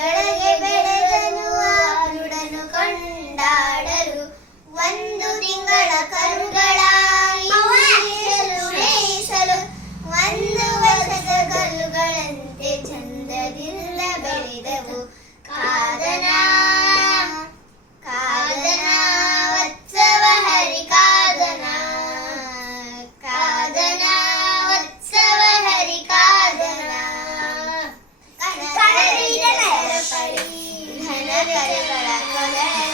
ಮಡಿಯೊಳಗೆ ಬೆಳೆದನು ಆರುಡನು ಕೊಂಡಾಡಲು. ಒಂದು ತಿಂಗಳ ಕರುಗಳಾಗಿ ಮೇಯಿಸಲು, ಒಂದು ವರ್ಷದ ಕಲ್ಲುಗಳಂತೆ ಚಂದದಿಂದ ಬೆಳೆದವು. ಕಾದನ ಕಾದನ ಉತ್ಸವ ಹರಿ ಕಾದನ, ಕಾದನ ಉತ್ಸವ ಹರಿ ಕಾದನ. ಕಣವಿದ ಸರಪಳಿ ಘನ ಕರೆಗಳ ಕೊಳಲ